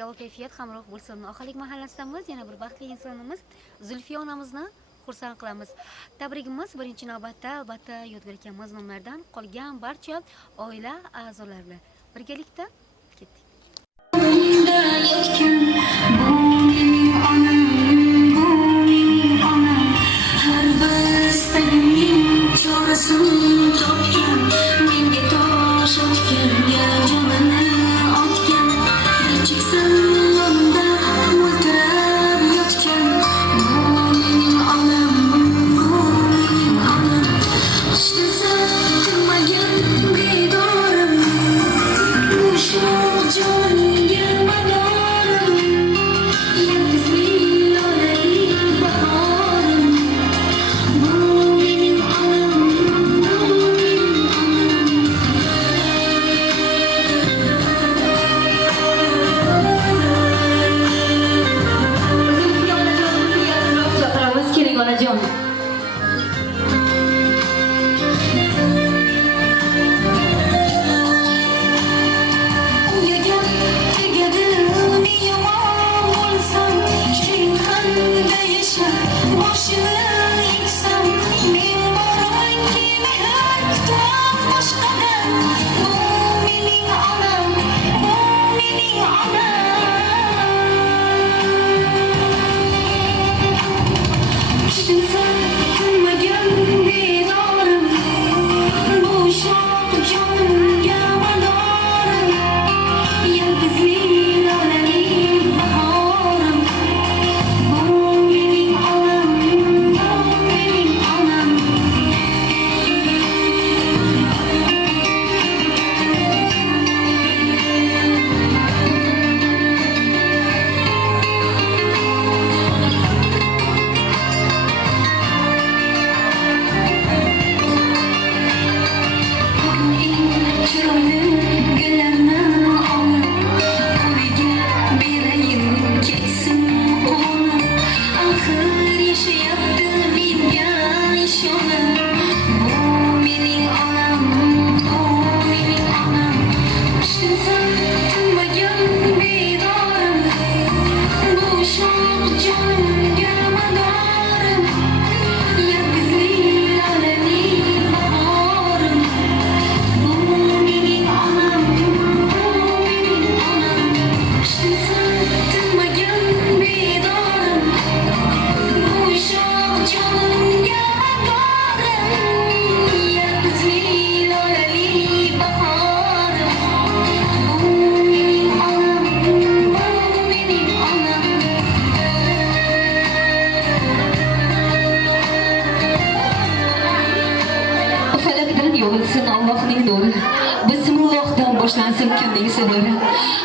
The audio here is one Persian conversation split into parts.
ziyoli kayfiyat hamroh bo'lsin. Oxirlik mahallasidamiz, yana bir baxtli insonimiz Zulfiya onamizni xursand qilamiz. Tabrigimiz birinchi navbatda albatta Yodgor akamiz nomlaridan qolgan barcha oila a'zolari bilan birgalikda ketdik.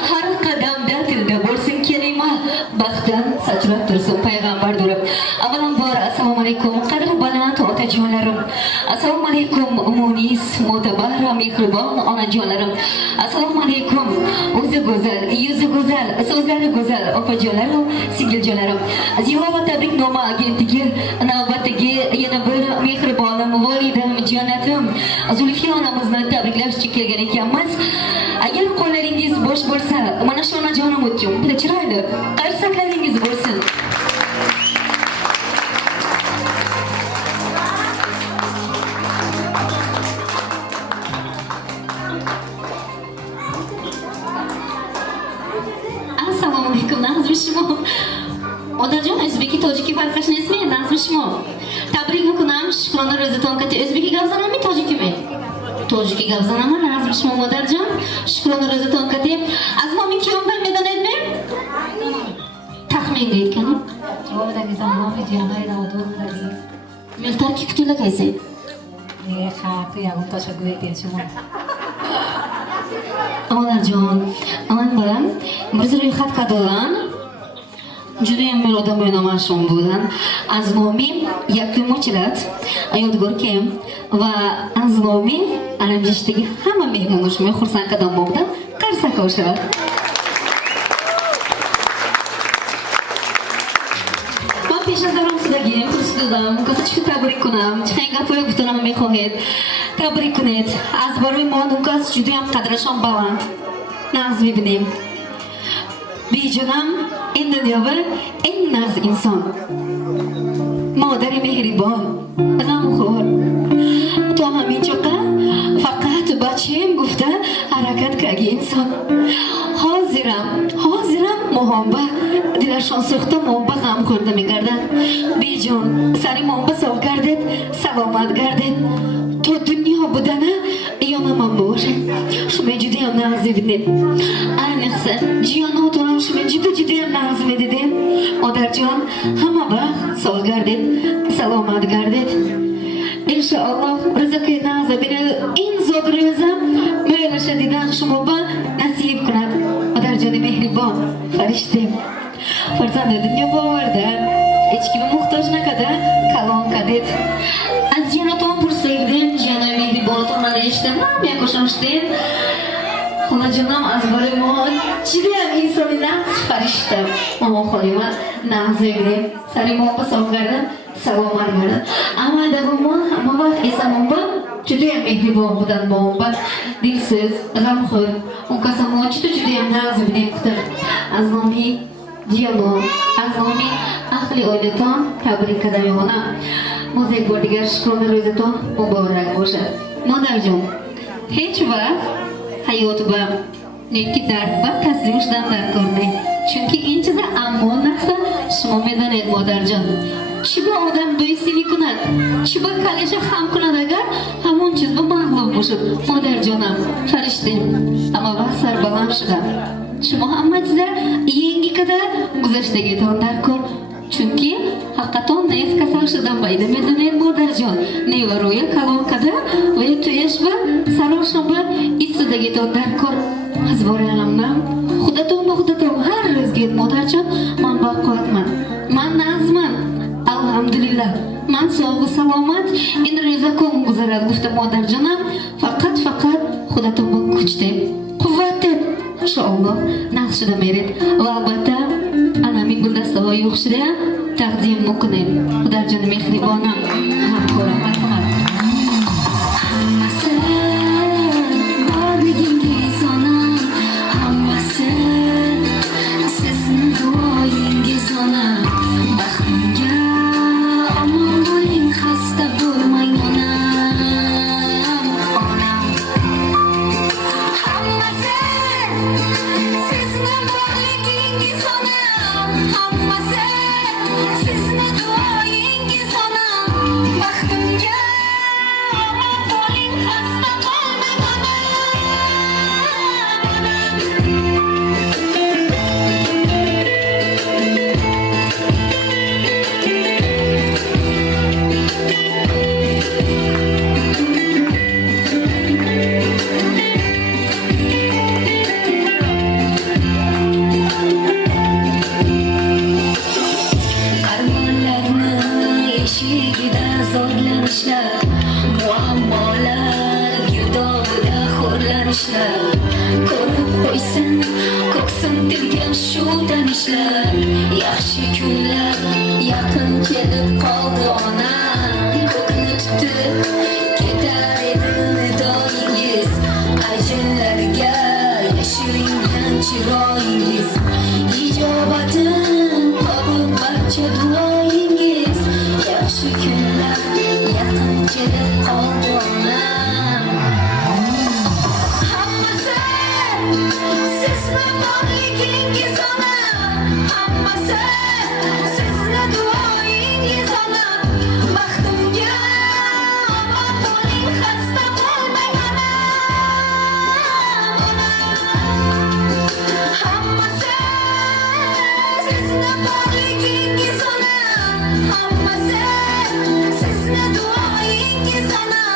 Har qadamda tilda bo'lsin kalima, baxtdan sachrab tursin payg'ambar durib. Avvalambor assalomu alaykum qadri baland otajonlarim. Assalomu alaykum umunis, mo'tabar, mehribon onajonlarim. Assalomu alaykum o'zi go'zal, yuzi go'zal, so'zlari go'zal opajonlarim, singiljonlarim. Ziyo va tabriknoma agentligi navbatdagi yana bir mehribonim, volidam, jonatim Zulfiya onamizni tabriklash uchun kelgan ekanmiz. Agar qo'llaringiz bo'sh bo'lsa, mana shu onajonim uchun bitta chiroyli qarsaklaringiz bo'lsin. Assalomu alaykum, nazmishmo. Otajon, o'zbeki tojiki farqlashni esmaydi, nazmishmo. Tabrik mukunam, shukrona ro'za tonkati o'zbeki gavzanami, tojikimi? Tojiki gavzanami, nazmishmo modarjon. Shukrona ro'za tonkati. Azmomin kiyom bilmadan edmi? Taxmin deyotganim. Javobdagi zamoni jangayda odamlarga. Miltarki kutila qaysi? Ne xati ya mutashakkur etishim. Onajon, aman bolam, bir ro'yxat qadolan. Judayam men odam o'ynamashim bo'lgan. Azmomi Yakumochilat, Yodgor kem va Azmomi Alamjishdagi hamma mehmonlarga xursand qadammoqda qarsak qo'shadi. Va peshazarim sizlarga Tursudan qancha tabrik kunam, changa pul butun mehmonlar. Tabrik kunet. Az bormay ma'lum qas juda ham qadrishon baland. Nazmi bilim. bejonam eng dunyoviy eng narz inson. Modari mehribon, g'amxo'r. To haminchoqa faqat bachim gufta harakat qilgan inson. Hoziram muhomba dilashon suxta muhomba g'amxo'rda megardan. Bejon sari muhomba sog' gardet, salomat gardet. To dunyo budana yonaman bo'sh. Shumi juda ham nazivdim. Ayniqsa jiyonotorim shumi juda ham nazim edi. Odarjon hamma vaqt sog' gardet, salomat gardet. İnşallah rızık-ı nazabini en zor rızam müelleşediğinden şumuba nasip kılat. Odarcanı mehribon, fariştim. Farzandı dünya bavarda, hiç gibi muhtaçına kadar kalon kadet. Az ciyanaton pur sevdim, ciyanı mehribon otomada iştem, ben koşanıştım. Ona canım az bölümü, cidiyem insanına fariştim. Ama kolima nazivdim, sarımı pasongardım. Salomat gardan. Ama da vaqt esa mumba juda ham mehribon budan mumba dilsiz, g'amxo'r. Unkasamo juda ham nazim deputat. Azlomi Diyono, azlomi ahli oilaton tabrik qadamona. Muzey bordigar shukrona ro'zaton muborak bo'lsin. Modarjon, hech vaqt hayotda neki dard va tashvishdan dard ko'rmang. Chunki inchiza ammo narsa shimo medan ed modarjon. Chiba odam do'yisini kunat, chiba kalisha ham kunat agar hamon chizba mag'lub bo'lib, modarjonam, farishtim, ama vaqt sarbalamshida. Shimo hammangizlar yangi qadar guzashtaga tondar ko'r. Chunki haqiqatan nayz kasalshidan bayda medan modarjon, nevaroya kalon qadar va tuyash va saroshba istidagi tondar ko'r. Hazboralamdan xudatom har rizqet modarjon, man baqotman. Man nazman. Alhamdulillah, man sog'u salomat, endi rizqim guzarar gufta modarjonam, faqat xudatom kuchda, quvvatda. Inshaalloh naqshida merit va albatta anamin guldastava yo'qshida taqdim muqnim. Modarjon mehribonam, g'amxo'ram, marhamat. Hammasi borligingiz onam, hammasi sizni duoyingiz onam. Baxtimga omon bo'ling, xasta bo'lmang onam. Hammasi sizni borligingiz onam, hammasi sizni duoyingiz onam. Baxtimga omon bo'ling, xasta bo'lmang onam. Armonlarni eshigida zorlanishlar, muammolar girdobida xo'rlanishlar. Ko'rib qo'ysin ko'ksim tilgan shu tanishlar. Yaxshi kunlar yaqin kelib qoldi onam. Ko'kni tutib ketar edi nidoyingiz, ajinlarga yashiringan chiroyingiz. Ijobatin topib barcha duoyingiz. Yaxshi kunlar yaqin kelib qoldi onam. Hammasi sizni borligingiz onam, hammasi sizni duoyingiz onam. Baxtimga omon bo'ling, xasta bo'lmang onam. Hammasi sizni borligingiz onam, hammasi sizni duoyingiz onam.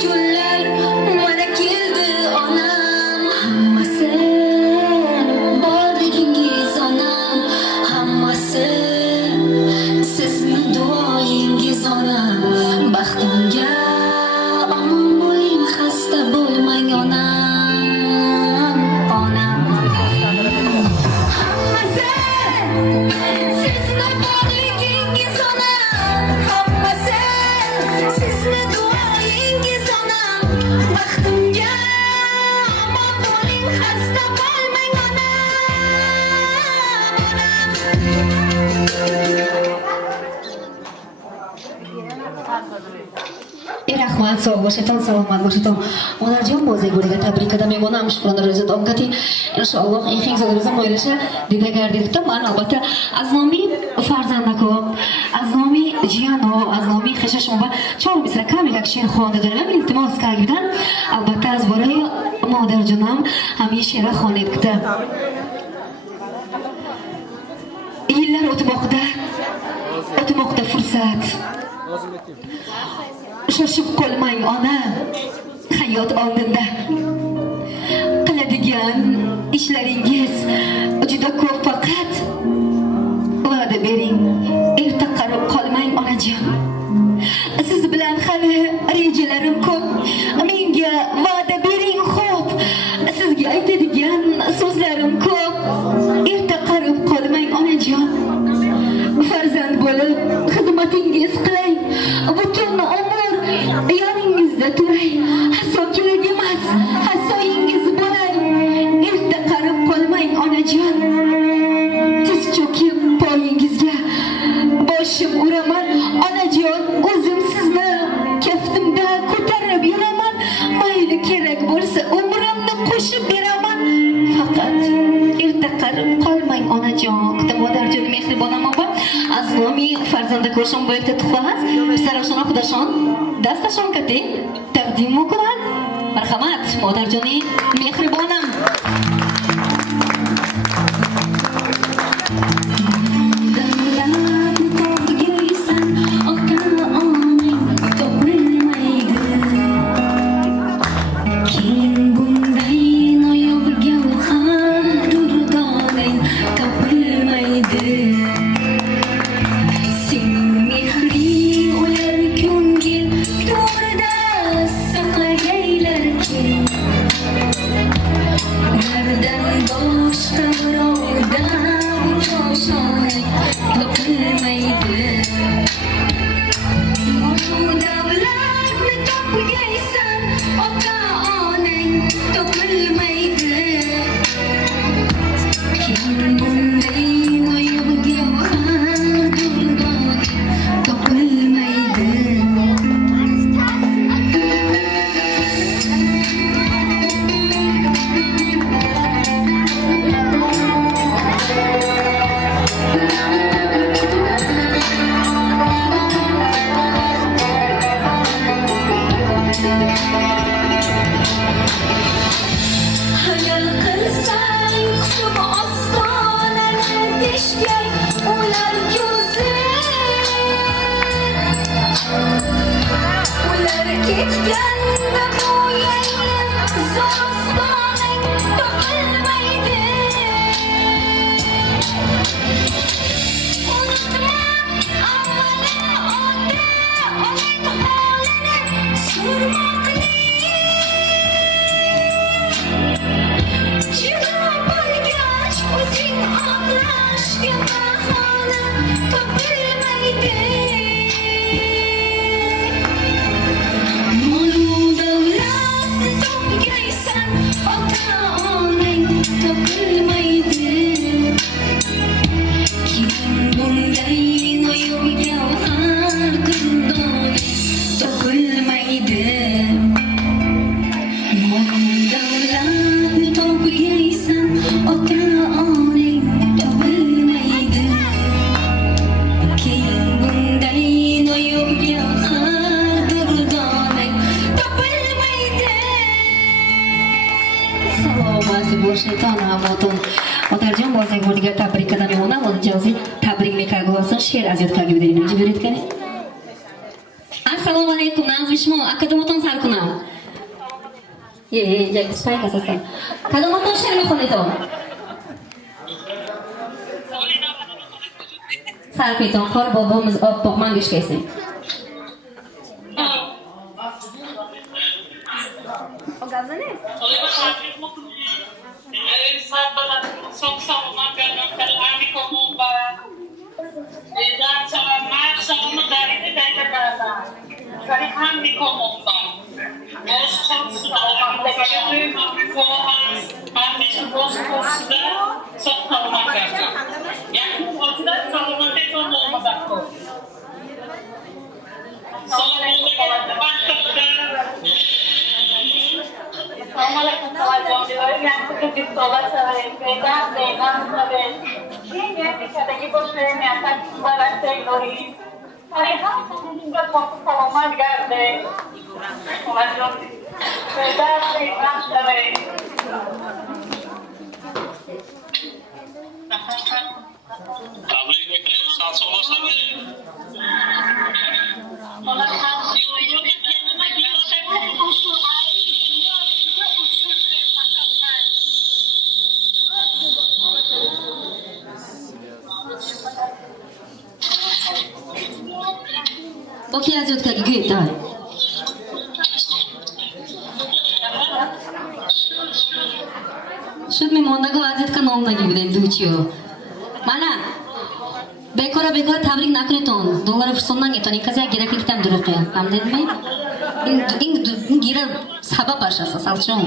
kunlar mana keldi onam hammasi borligingiz onam hammasi sizni duoyingiz onam baxtimga omon bo'ling xasta bo'lmang onam hammasi sizni borligingiz onam hammasi sizni duoyingiz onam baxtimga omon bo'ling xasta bo'lmang onam Rahmat, sog' bo'shaton, salomat bo'shaton. Onarjon bozeguriga tabrik etaman. Memonam shukrona ro'zat omkati. Inshaalloh eng zo'rimizni o'ylasha dilagardik man albatta az nomi farzandako, az nomi jiyano, az nomi xeshashon va chor misra kamilak sherxonda daraman iltimos qilgan. Albatta az boray modarjonam hamisha xonib kutdi. Yillar o'tmoqda fursat. Shoshib qolmang ona, hayot oldinda. Qiladigan ishlaringiz juda ko'p faqat va'da bering, erta qarab qolmang onajon. Siz bilan hali rejalarim ko'p. Menga va'da bering xo'p. Sizga aytadigan so'zlarim ko'p. Erta qarab qolmang onajon. Farzand bo'lib xizmatingiz qilay. Butun umr yoningizda turay. Hasso kerak emas, hassoyingiz bo'lay. Erta qarab qolmang onajon. Tiz cho'kib poyingizga boshim uraman onajon. O'zim sizni kaftimda ko'tarib yuraman. Mayli kerak bo'lsa umrimni qo'shib beraman. Faqat erta qarab qolmang onajon. Modarjon mehribonam opa. Az nomi farzanda ko'rishim bo'yakda tuhfas. Sarashona xudashon, dastashon kate taqdim mukunat. Marhamat, modarjoni mehribonam. Modarjon bozeguriga tabrik etaman. Ona o'zi tabrik mekaga olsin, she'r aziyat qilib beraylik. Assalomu assalomu alaykum. Nazmishmon, akadomoton salkunam. Jak spajka sasa. Kadomoton shermi xonito. Salpiton, xor bobomiz oppoq mangushkasi. Boki yazayotgan guyda. Shu mehmondagi vaziyatga nomdagi bilan duchiyo. Mana bekora tabrik nakriton. Dollar fursondan geton ikazya geraklikdan duruqi. Hamdedmi? In gira sabab ashasa salchon.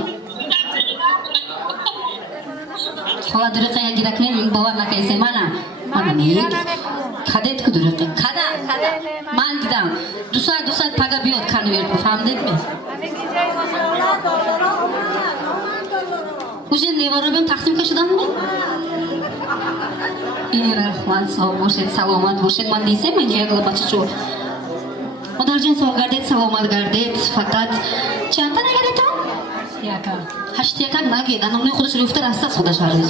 Xola duruqi geraklik bavar nakayse mana. Mana ne? Kadet kuduruqi. Kada. Man didam. Dusat paga biyot konvert hamdedmi? Уже неворобим тақсим кашиданmi? Rahmat, sog' bo'lishing, salomat bo'lishing. Men desam, men jag'la bachcho. Odarjon sog' gardet, salomat gardet. Faqat chanta nagadeton? Yaka. Hashtiyaka nagi, danamni xudosh rufta rasta xudosh ariz.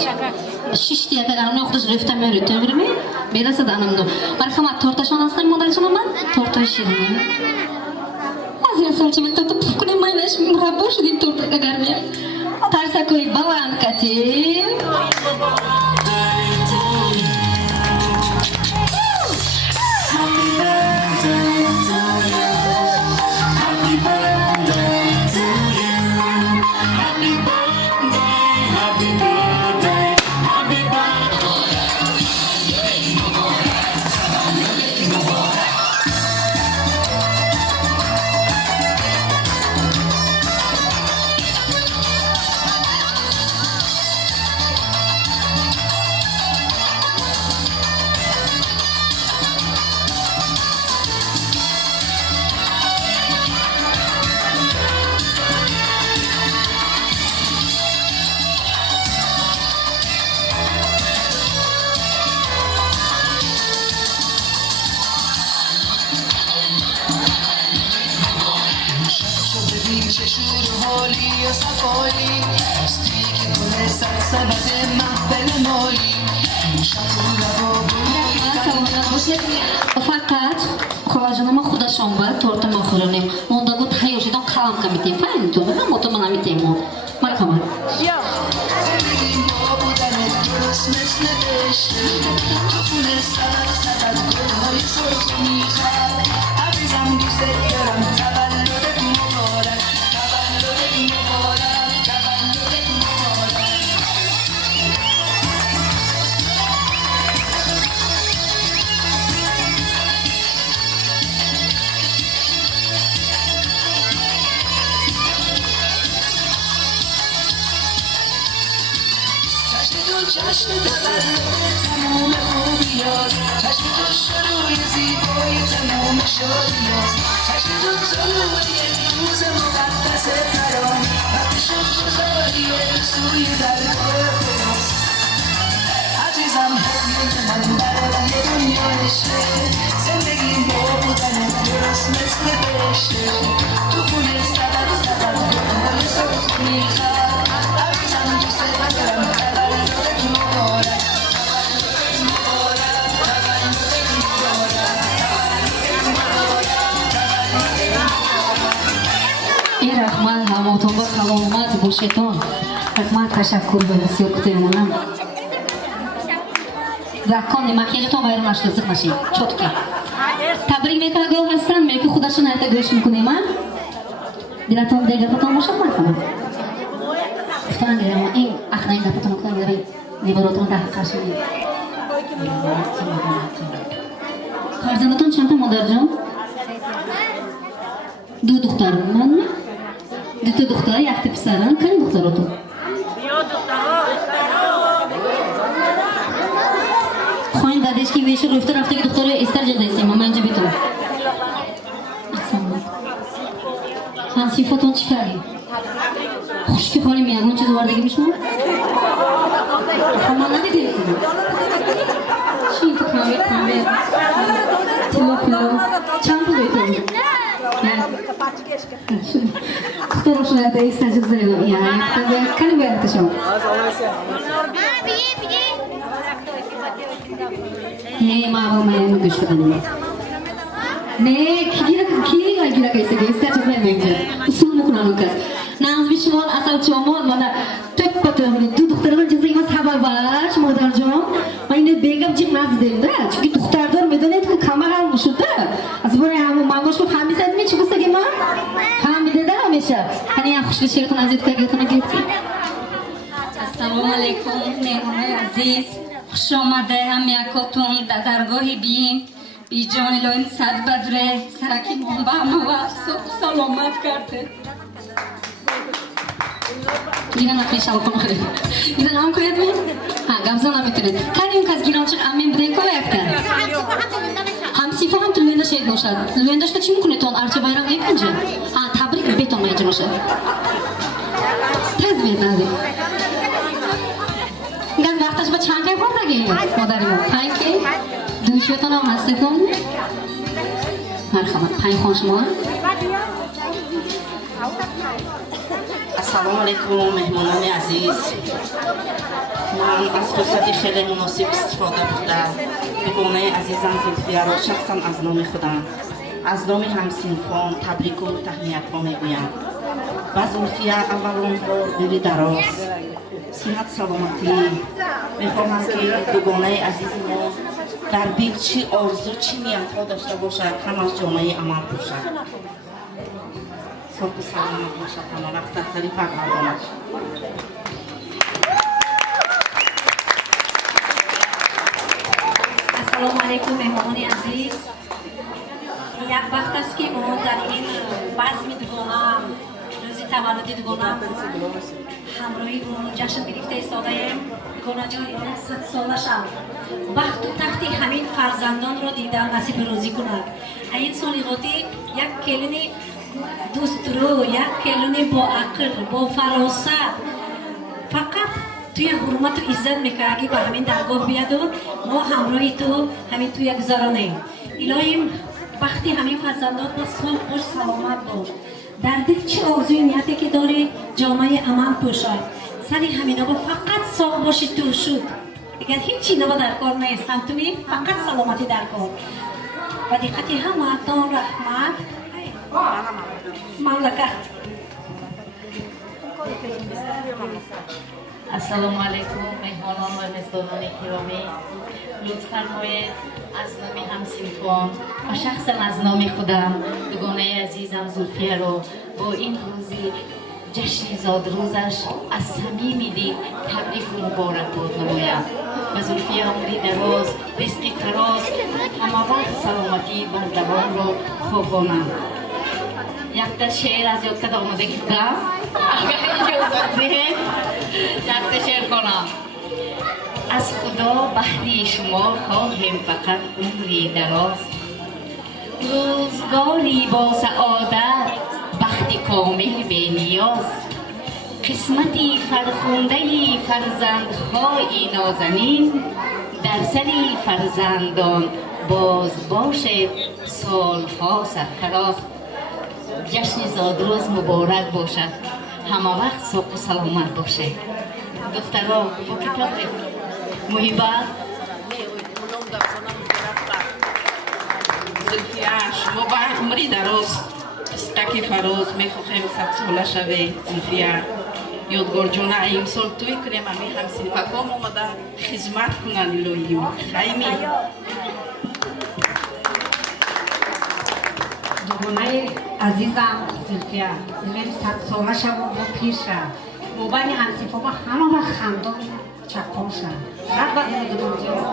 Shishtiyaka danamni xudosh rufta meri, to'g'rimi? Berasa danamni. Marhamat, tortashonasdan modarjonaman. Tortashirin. Azia solchim torta pukuni maylash, murabosh deb torta garmiya. Tarsakoy balan katim. Faqat xolajonima xudashonba torta moxirone mondago tayyorshidon qalam kamitem fayn to'g'ri motomana mitemo marhamat جشن تولد تموم خوبیاست جشن تو شروع زیبای تموم شادیاست جشن تو طلوع روز مقدس ترانه وقتی شد گذاری سوی درگاه خداست عزیزم حضور من برای دنیا نشه زندگی با بودن درست مثل بشه تو خونه سبب گلهای سرخ میخواد عزیزم دوست دارم rahmat, hammaton va salomat bo'lishiton. Rahmat, tashakkur besiyor kutaymanam. Zakon makiyajton bayramlashdi ziqnashing. Cho'tka. Tabrik metagol Hassan, menga xudashini ayta go'sh mumkin emas. Dilaton dega tomosha qilmaysan. Uftan deyman, eng aqrang dapaton qilib nebarotron taqashi. Farzandaton chanta modarjon? Du duxtarmanmi? Duta duxtar, yaxti pisaran, qani duxtar o'tu? Xo'yn dadeshki veshi ro'ftar haftagi duxtori estar jadaysan, manja beton. Han sifaton chiqari. Xushki xolim yagoncha zuvardagimishmi? Hamma nima deyapti? Shinti konvert. Tilo. Champul aytadi. Duxtor shunday estajib zaylo. Yani, qani bu yerda shu? Ne ma'lum düşürdüm. Ne kigira kaysiga istajib zaylo. Usulni qur'on kaz. Naz bishmon asal chomon mana to'ppa-to'g'ri duxtardan jazaymas xabar barash modarjon. Mana begam jimnaz demda. Chunki duxtardor medonetku kamaral mushuda. Azbora ham mangoshku hamisatmi chiqsaga ma? Hamidada hamisha. Qani yaxshi she'rni azizlarga aytib. Assalomu alaykum mehmon aziz. Xush omade hamyakotun da dargohi bin. Bijon iloyim sad badre saraki bomba hamava salomat karde. Yine nakışal konuşuyor. Yine nam koyat mı? Ha, gamzan ametine. Kaniyum kaz girançık amen bden koyakta. Hamsi faham tülüyende şey noşad. Tülüyende işte çim kuneton arça bayram ekınca. Ha, tabrik beton mayıcı noşad. Tez bir nazik. Gaz vaktaş ba çankay konda geliyor. Modarimo. Kanki. Duşuyotan am hasteton. Merhamet. Payın konuşma. Assalomu alaykum mehmonani aziz. Man az fursati kheli munosib istifoda burda dugonai azizam Zulfiyaro shaxsan az nomi khudam az nomi hamsinfon tabriku tahniyatho meguyam. Ba Zulfiya avvalon bor dili daroz sihat salomati mekhoham ki dugonai azizimo dar dil chi orzu chi niyatho dashta boshad ham az jomae amal boshad. Sokku salomat boshad, hamma vaqt sari farqlanadi. Assalomu alaykum mehmoni aziz. یک وقت است که ما در این بزم دوگانه روز تولد دوگانه همراهی اون جشن گرفته ایستاده‌ایم. دوگانه جان این 100 سالش وقت و تختی همین فرزندان را دیدن نصیب روزی کند. این سالیقاتی یک کلون دوسترو، یک کلون با عقل، با فراست، فقط توی حرمت و عزت میکنه. اگه به همین درگاه بیاد و ما همراهی تو همین توی گذرانیم. الهیم وقتی همین فرزندان با صلح باش، سلامت باش، در دل چه آرزوی نیتی که داری جامعه امن پوشد. سری همینا با فقط ساق باشی تو شد دیگر هیچی نبا در کار نیست. هم توی فقط سلامتی در کار و دقتی همه تان رحمت مملکت. السلام علیکم مهمانان و مزدانان گرامی. لطف فرمایید از نام همسینتوان و شخصا از نام خودم دوگانه عزیزم زولفیه رو با این روزی جشن زاد روزش از صمیم دل تبریک و مبارکباد نمایم. و زولفیه عمری دراز، رزق فراز، همه وقت سلامتی بر دوام رو خوابانم. یک تا شعر از یاد کرده آماده کردم. اگر اجازه دهید یک تا شعر کنم. از خدا بهری شما خواهیم فقط عمری دراز، روزگاری با سعادت، بختی کامل به نیاز، قسمتی فرخنده فرزندهای نازنین، در سری فرزندان باز باشد سالها سرفراز. جشن زادروز مبارک باشد، همه وقت ساق و سلامت باشه. دخترها با کتاب محبت زولفیه شما با عمری دراز، عسقکی فراز میخواهیم 100 ساله شوی زلفیه یادگار جانه امسال توی کنیم امی همسینفکام آمده خدمت کنن الهیم خیمی دوگانه عزیزم زلفیه میریم 100 ساله شد و پیر شد موبایل همسیفا با همه وقت خندان چپان شد صد وقت دوگان جان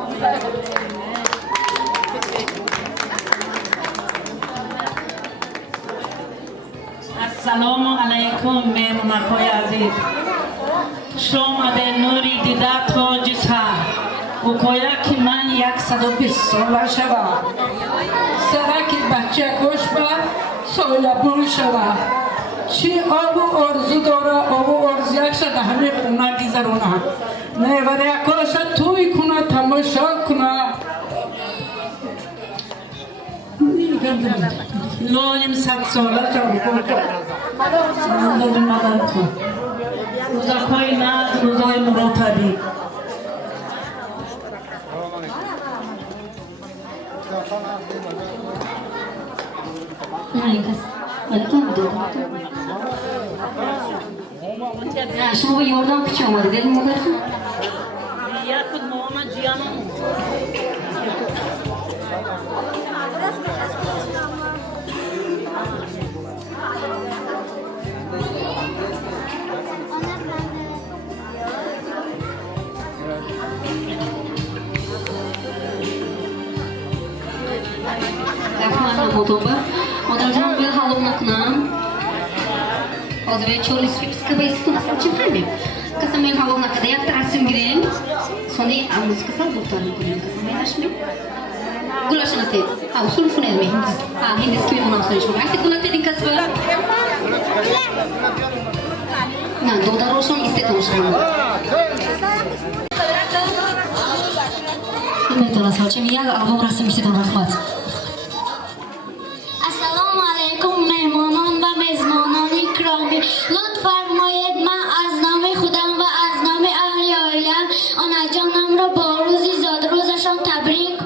السلام علیکم مهمان‌های عزیز شما نوری دیده تاج سر و کویا که من 120 ساله شدم سرکی بچه کش به سایبون شدم چی آبو ارزو داره آبو ارزیک شده همه خونه گذرونه نیوری کاش توی کنه تماشا کنه لایم 100 ساله شدم روزهای ناز روزهای مرتبی شما با یاردان پیچه آمده دلیم مگرد یک ماما جیانم مادر جان باید حالم نکنم حاضر چولی سپیپس که باید ستون اصلا چی بخیمیم کسا باید حالم نکده یک ترسیم گیریم سانی امروز کسا بودتار میکنیم کسا باید هشمیم گلاش نتید اصول کنه می هندیس که میمونم سانیش بگم اکتی گلات دین کس باید نه دو داروشون استیتون شما میتونه سالچه یک آلبوم رسیم میشتیدون رحمت السلام علیکم مهمانان و میزبانان گرامی لطف فرمایید من از نام خودم و از نام اهل عائله‌ام آنا جانم را با روزی زاد روزشان تبریک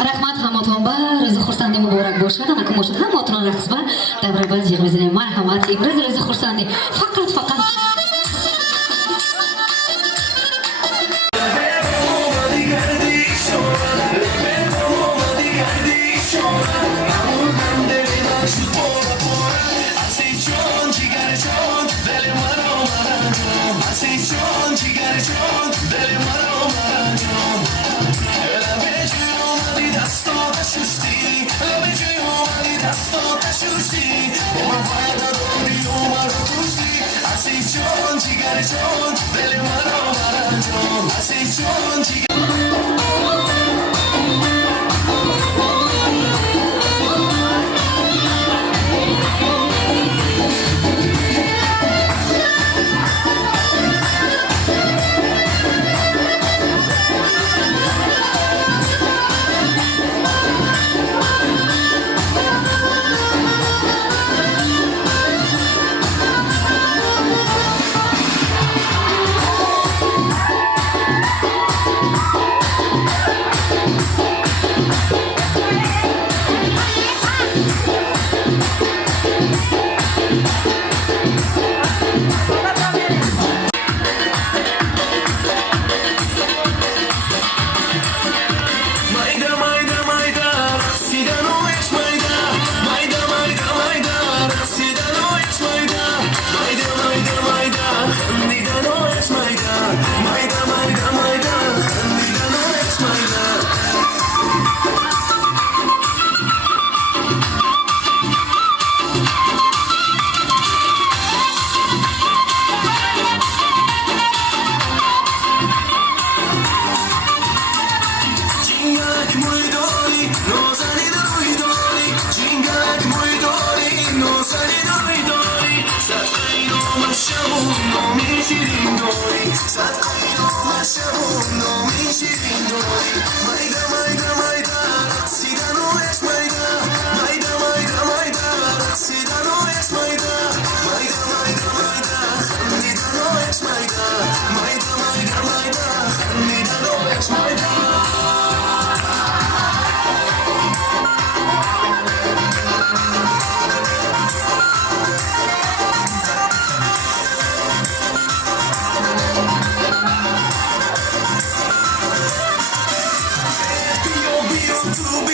رحمت هماتون با روز خورسندی مبارک باشد انا که باشد هماتون رقص با دبر باز جیغ بزنیم مرحمت ابراز روز خورسندی فقط I see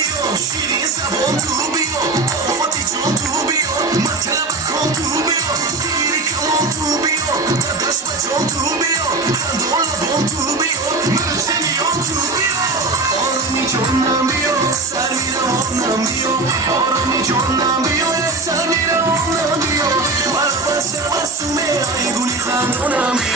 بیا شیرین زبان تو بیا آفاتی جان تو بیا مطلب کن تو بیا دیری کمان تو بیا دردش بجان تو بیا خندان لبان تو بیا مرچه میان تو بیا آرامی جانم بیا سر میرم بیا آرامی جانم بیا سر میرم بیا بربسته مسومه ایگونی خندانم بیا